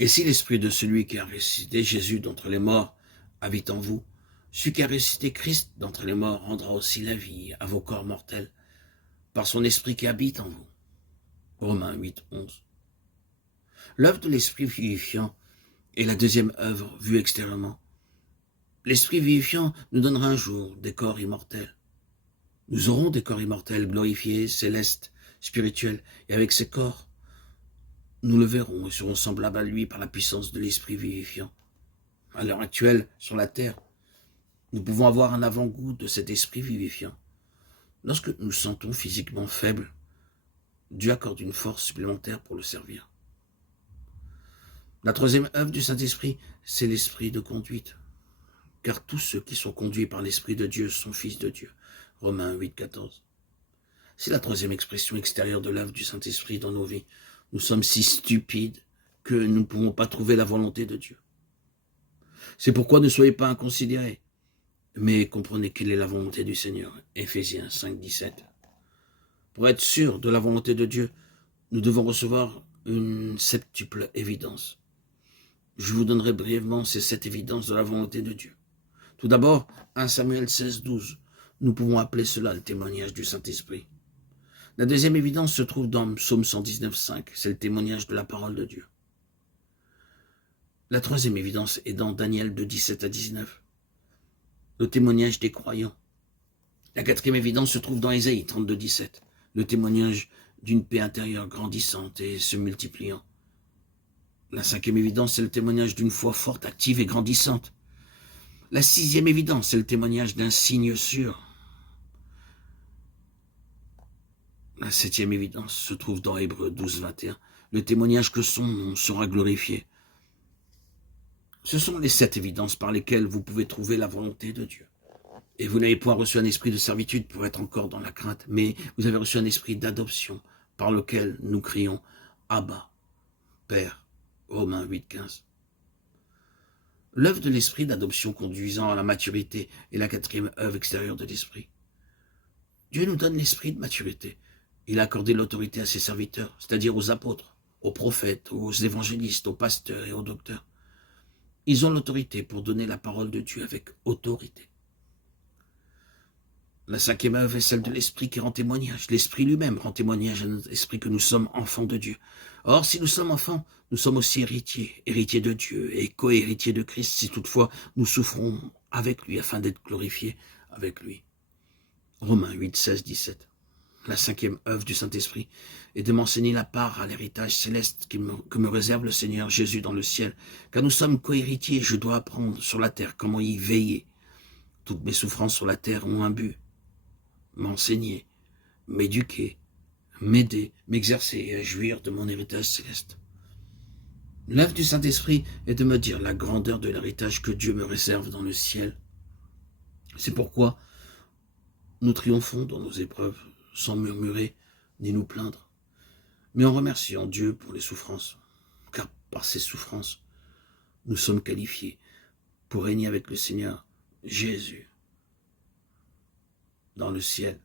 Et si l'esprit de celui qui a ressuscité Jésus d'entre les morts habite en vous, celui qui a ressuscité Christ d'entre les morts rendra aussi la vie à vos corps mortels par son esprit qui habite en vous. Romains 8, 11. L'œuvre de l'esprit vivifiant est la deuxième œuvre vue extérieurement. L'esprit vivifiant nous donnera un jour des corps immortels. Nous aurons des corps immortels, glorifiés, célestes, spirituels, et avec ces corps, nous le verrons et serons semblables à lui par la puissance de l'esprit vivifiant. À l'heure actuelle, sur la terre, nous pouvons avoir un avant-goût de cet esprit vivifiant. Lorsque nous nous sentons physiquement faibles, Dieu accorde une force supplémentaire pour le servir. La troisième œuvre du Saint-Esprit, c'est l'esprit de conduite. Car tous ceux qui sont conduits par l'Esprit de Dieu sont fils de Dieu. Romains 8, 14. C'est la troisième expression extérieure de l'œuvre du Saint-Esprit dans nos vies. Nous sommes si stupides que nous ne pouvons pas trouver la volonté de Dieu. C'est pourquoi ne soyez pas inconsidérés, mais comprenez quelle est la volonté du Seigneur. Éphésiens 5, 17. Pour être sûr de la volonté de Dieu, nous devons recevoir une septuple évidence. Je vous donnerai brièvement ces 7 évidences de la volonté de Dieu. Tout d'abord, 1 Samuel 16, 12. Nous pouvons appeler cela le témoignage du Saint-Esprit. La deuxième évidence se trouve dans Psaume 119, 5. C'est le témoignage de la parole de Dieu. La troisième évidence est dans Daniel 2, 17 à 19. Le témoignage des croyants. La quatrième évidence se trouve dans Ésaïe 32, 17. Le témoignage d'une paix intérieure grandissante et se multipliant. La cinquième évidence, c'est le témoignage d'une foi forte, active et grandissante. La sixième évidence, c'est le témoignage d'un signe sûr. La septième évidence se trouve dans Hébreux 12, 21. Le témoignage que son nom sera glorifié. Ce sont les 7 évidences par lesquelles vous pouvez trouver la volonté de Dieu. Et vous n'avez point reçu un esprit de servitude pour être encore dans la crainte, mais vous avez reçu un esprit d'adoption par lequel nous crions « Abba, Père ». Romains 8, 15. L'œuvre de l'esprit d'adoption conduisant à la maturité est la quatrième œuvre extérieure de l'esprit. Dieu nous donne l'esprit de maturité. Il a accordé l'autorité à ses serviteurs, c'est-à-dire aux apôtres, aux prophètes, aux évangélistes, aux pasteurs et aux docteurs. Ils ont l'autorité pour donner la parole de Dieu avec autorité. La cinquième œuvre est celle de l'esprit qui rend témoignage. L'esprit lui-même rend témoignage à notre esprit que nous sommes enfants de Dieu. Or, si nous sommes enfants, nous sommes aussi héritiers, héritiers de Dieu et co-héritiers de Christ, si toutefois nous souffrons avec lui afin d'être glorifiés avec lui. Romains 8, 16, 17. La cinquième œuvre du Saint-Esprit est de m'enseigner la part à l'héritage céleste que me réserve le Seigneur Jésus dans le ciel. Car nous sommes co-héritiers, je dois apprendre sur la terre comment y veiller. Toutes mes souffrances sur la terre ont un but. M'enseigner, m'éduquer, m'aider, m'exercer et à jouir de mon héritage céleste. L'œuvre du Saint-Esprit est de me dire la grandeur de l'héritage que Dieu me réserve dans le ciel. C'est pourquoi nous triomphons dans nos épreuves sans murmurer ni nous plaindre, mais en remerciant Dieu pour les souffrances, car par ces souffrances, nous sommes qualifiés pour régner avec le Seigneur Jésus dans le ciel.